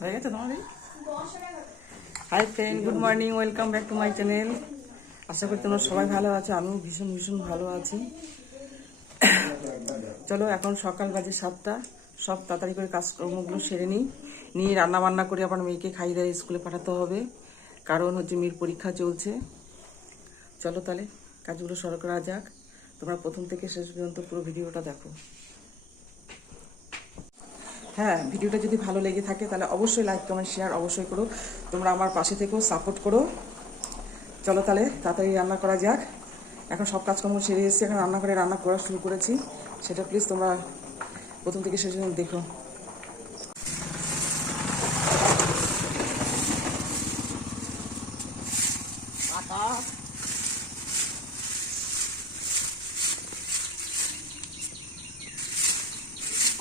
হয়ে গেছে তোমার hi friend, good morning, welcome back to my channel. আশা করি তোমরা সবাই ভালো আছো, আমিও ভীষণ ভীষণ ভালো আছি। চলো, এখন সকাল বাজে সাতটা। সব তাড়াতাড়ি করে কাজকর্মগুলো সেরে নিই। নিয়ে রান্না বান্না করে আবার মেয়েকে খাইয়ে দেয় স্কুলে পাঠাতে হবে। কারণ হচ্ছে মেয়ের পরীক্ষা চলছে। চলো তাহলে, কাজগুলো সর করা যাক। তোমরা প্রথম থেকে শেষ পর্যন্ত পুরো ভিডিওটা দেখো। হ্যাঁ ভিডিওটা যদি ভালো লেগে থাকে তাহলে অবশ্যই লাইক কমেন্ট শেয়ার অবশ্যই করো। তোমরা আমার পাশে থেকেও সাপোর্ট করো। চলো তাহলে তাড়াতাড়ি রান্না করা যাক। এখন সব কাজকর্ম সেরে এসেছি, এখন রান্না করে রান্না করা শুরু করেছি। সেটা প্লিজ তোমরা প্রথম থেকে সেজন্য দেখো।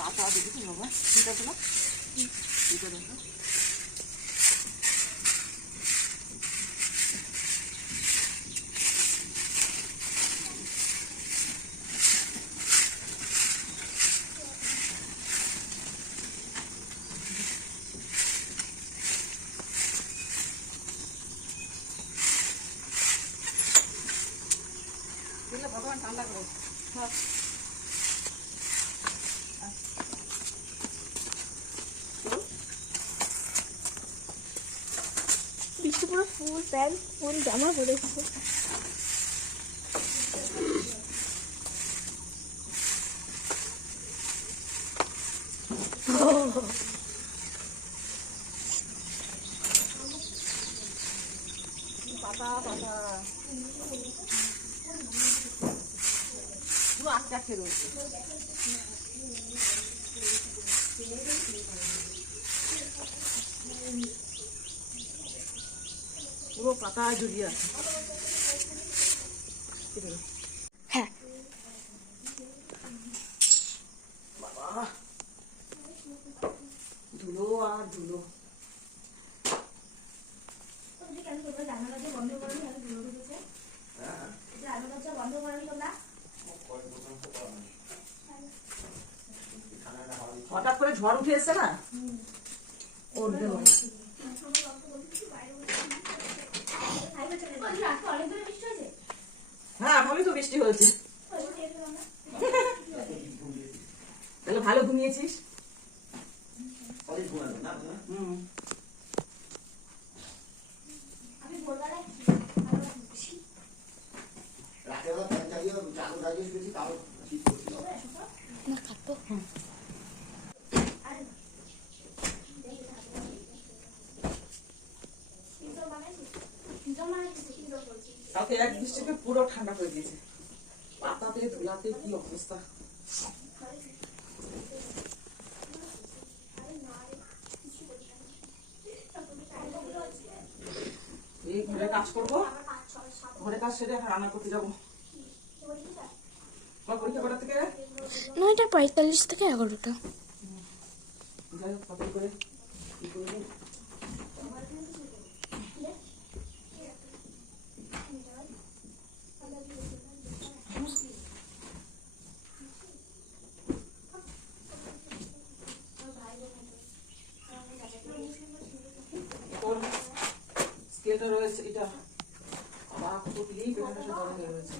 পাতা দেখেছি বাবা ঠিক আছে না ঠিক আছে দেখো দিলে ভগবান ঠান্ডা করো বৃষ্টি পুরো ফুল প্যান্ট ফুল জামা পরেছে পাতা পাতা পুরো আটকে আটকে রয়েছে। পুরো পাতা জড়িয়ে আছে। হ্যাঁ। ধুলো আর ধুলো। হঠাৎ করে ঝড় উঠে এসছে না? ওর জন্য হ্যাঁ এখনই তো বৃষ্টি হয়েছে। তাহলে ভালো ঘুমিয়েছিস? হুম না। খাতো কালকে এক বৃষ্টিতে পুরো ঠান্ডা করে দিয়েছে। পাতাতে ধুলাতে কি অবস্থা? এই ঘরে কাজ করব? ঘরে কাজ সেরে রান্না করতে যাব। তোমার পরীক্ষা করার থেকে? নয়টা পঁয়তাল্লিশ থেকে এগারোটা। যাই হোক করে ই করে নিই। তোর স্কেলটা রয়েছে, এটা কত ক্লিপ এখানে বড় হয়ে রয়েছে।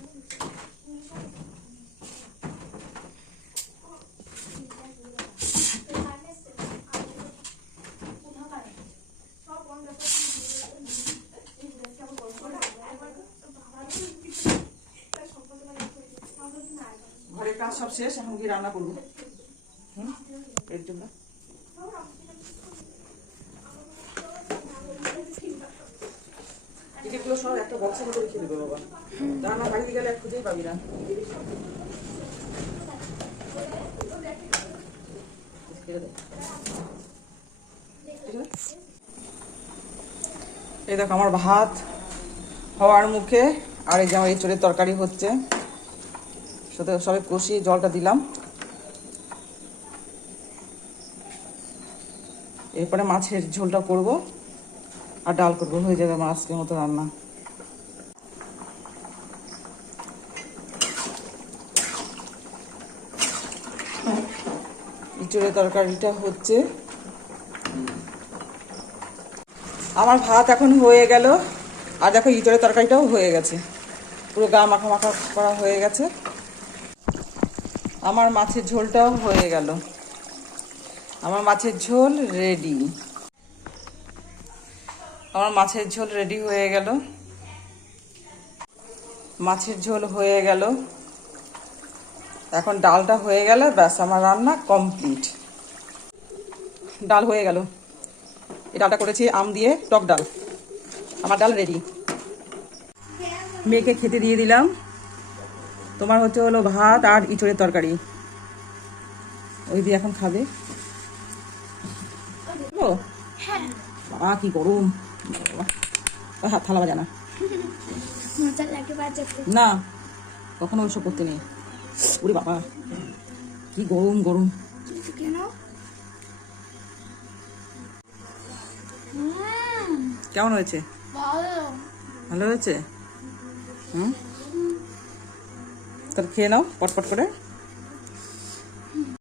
ঘরের কাজ সব শেষ, এখন গিয়ে রান্না করব। হুম? এর জন্য সব একটা বক্সের মধ্যে রেখে দেবে বাবা রান্না বাড়িতে গেলে খুঁজেই পাবি না? এই দেখো আমার ভাত হওয়ার মুখে, আর এই যে আমার চোরের তরকারি হচ্ছে। সবাই কষিয়ে জলটা দিলাম। এরপরে মাছের ঝোলটা করব, আর ডাল করব। হয়ে যাবে আমার আজকের মতো রান্না। ইঁচড়ের তরকারিটা হচ্ছে। আমার ভাত এখন হয়ে গেল। আর দেখো ইঁচড়ের তরকারিটাও হয়ে গেছে। পুরো গা মাখা মাখা করা হয়ে গেছে। আমার মাছের ঝোলটাও হয়ে গেল। আমার মাছের ঝোল রেডি আমার মাছের ঝোল রেডি হয়ে গেল। মাছের ঝোল হয়ে গেল। এখন ডালটা হয়ে গেলে ব্যাস আমার রান্না কমপ্লিট ডাল হয়ে গেল। এই ডালটা করেছি আম দিয়ে টক ডাল। আমার ডাল রেডি মেয়েকে খেতে দিয়ে দিলাম। তোমার হচ্ছে হলো ভাত আর ইঁচড়ের তরকারি। ওই দিয়ে এখন খাবে। ও বাবা কি গরম। হাত থালা বাজা না। মজা লাগে বাজাতে না কখনো ওইসব করতে নেই। ওরে বাবা কি গরম গরম কেমন হয়েছে ভালো হয়েছে হুম তাহলে খেয়ে নাও পটপট করে